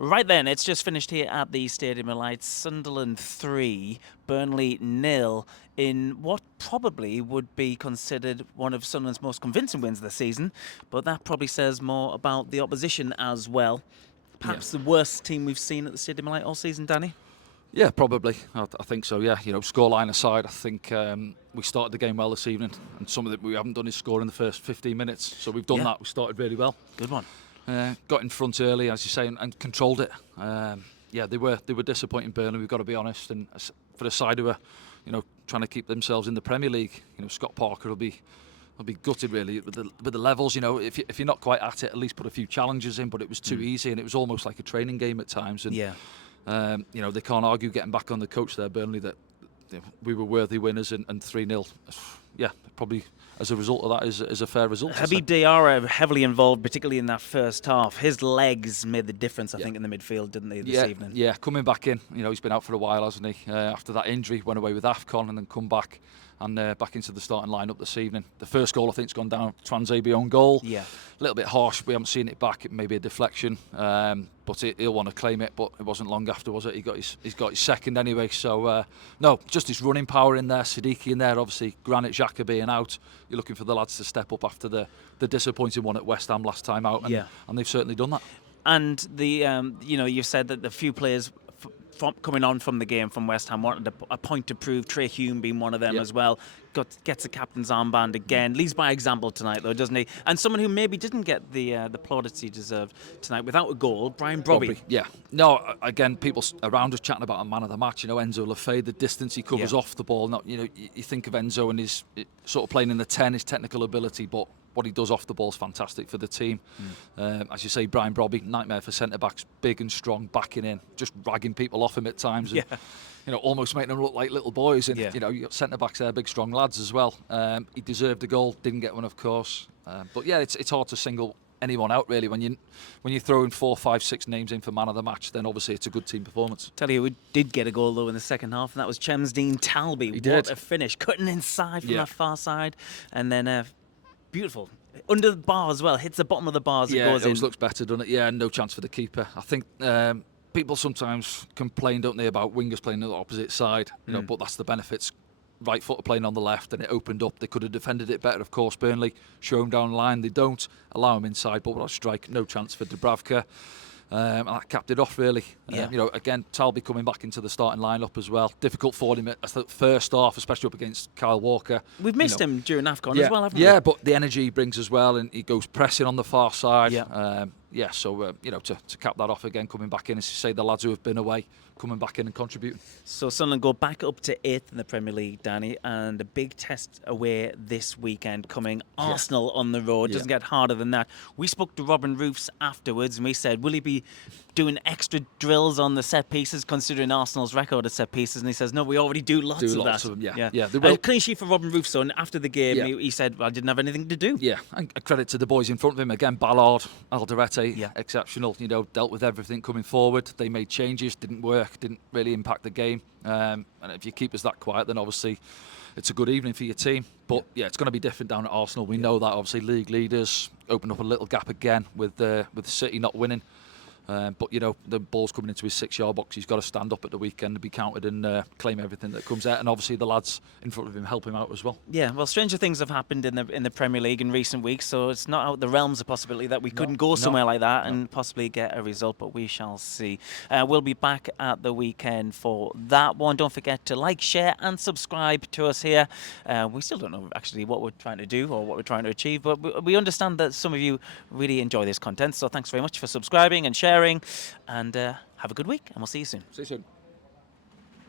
Right then, it's just finished here at the Stadium of Light. Sunderland 3, Burnley 0, in what probably would be considered one of Sunderland's most convincing wins of the season. But that probably says more about the opposition as well. Perhaps the worst team we've seen at the Stadium of Light all season, Danny? Yeah, probably. I think so, yeah. Scoreline aside, I think we started the game well this evening, and something that we haven't done is score in the first 15 minutes. So we've done that. We started really well. Good one. Got in front early, as you say, and controlled it. They were disappointing, Burnley. We've got to be honest. And for the side who are, trying to keep themselves in the Premier League, Scott Parker will be gutted really with the levels. If you're not quite at it, at least put a few challenges in. But it was too easy, and it was almost like a training game at times. And they can't argue getting back on the coach there, Burnley, that we were worthy winners and 3-0. Yeah, probably as a result of that is a fair result. Habib Diarra heavily involved, particularly in that first half. His legs made the difference, I think, in the midfield, didn't they, this evening? Yeah, coming back in. He's been out for a while, hasn't he? After that injury, went away with AFCON and then come back and back into the starting lineup this evening. The first goal, I think, has gone down Twanzebe own goal. Yeah. A little bit harsh. We haven't seen it back. It may be a deflection, but he'll want to claim it. But it wasn't long after, was it? He's got his second anyway. So no, just his running power in there. Siddiqui in there. Obviously, Granit Xhaka being out. You're looking for the lads to step up after the disappointing one at West Ham last time out, and they've certainly done that. And you said that the few players coming on from the game from West Ham wanted a point to prove. Trey Hume being one of them as well. Gets a captain's armband again. Leads by example tonight, though, doesn't he? And someone who maybe didn't get the plaudits he deserved tonight without a goal, Brian Brobby. Yeah. No, again, people around us chatting about a man of the match. Enzo Lefebvre, the distance he covers off the ball. Not, you think of Enzo and his sort of playing in the 10, his technical ability, but what he does off the ball is fantastic for the team. As you say, Brian Brobby, nightmare for centre-backs, big and strong, backing in, just ragging people off him at times. And, almost making them look like little boys. And, you got centre-backs there, big, strong lads as well. He deserved a goal, didn't get one, of course. But, yeah, it's hard to single anyone out, really. When you throw in 4, 5, 6 names in for man of the match, then obviously it's a good team performance. Tell you who did get a goal, though, in the second half, and that was Chemsdean Talby. What a finish. Cutting inside from that far side. And then... beautiful. Under the bar as well. Hits the bottom of the bars. Yeah, goes it always in. looks better, doesn't it? Yeah, no chance for the keeper. I think people sometimes complain, don't they, about wingers playing on the opposite side. But that's the benefits. Right foot playing on the left, and it opened up. They could have defended it better, of course. Burnley show him down the line. They don't allow him inside. But without strike, no chance for Dubravka. And that capped it off, really. Again, Talby coming back into the starting lineup as well. Difficult for him at the first half, especially up against Kyle Walker. We've missed him during AFCON as well, haven't we? Yeah, but the energy he brings as well, and he goes pressing on the far side. So to cap that off again, coming back in, as you say, the lads who have been away, coming back in and contributing. So Sunderland go back up to 8th in the Premier League, Danny, and a big test away this weekend coming. Arsenal on the road. Doesn't get harder than that. We spoke to Robin Roefs afterwards, and we said, will he be doing extra drills on the set pieces, considering Arsenal's record of set pieces? And he says, no, we already do lots of that. Of them, A clean sheet for Robin Roefs, and after the game, he said, well, I didn't have anything to do. Yeah, and credit to the boys in front of him. Again, Ballard, Alderete, exceptional. Dealt with everything coming forward. They made changes, didn't work, didn't really impact the game. And if you keep us that quiet, then obviously it's a good evening for your team. But it's going to be different down at Arsenal. We know that. Obviously, league leaders open up a little gap again with City not winning. But the ball's coming into his 6-yard box. He's got to stand up at the weekend and be counted and claim everything that comes out. And obviously the lads in front of him help him out as well. Yeah, well, stranger things have happened in the Premier League in recent weeks, so it's not out the realms of possibility that we couldn't go somewhere like that and possibly get a result. But we shall see. We'll be back at the weekend for that one. Don't forget to like, share, and subscribe to us here. We still don't know actually what we're trying to do or what we're trying to achieve, but we understand that some of you really enjoy this content. So thanks very much for subscribing and sharing. And have a good week, and we'll see you soon. See you soon.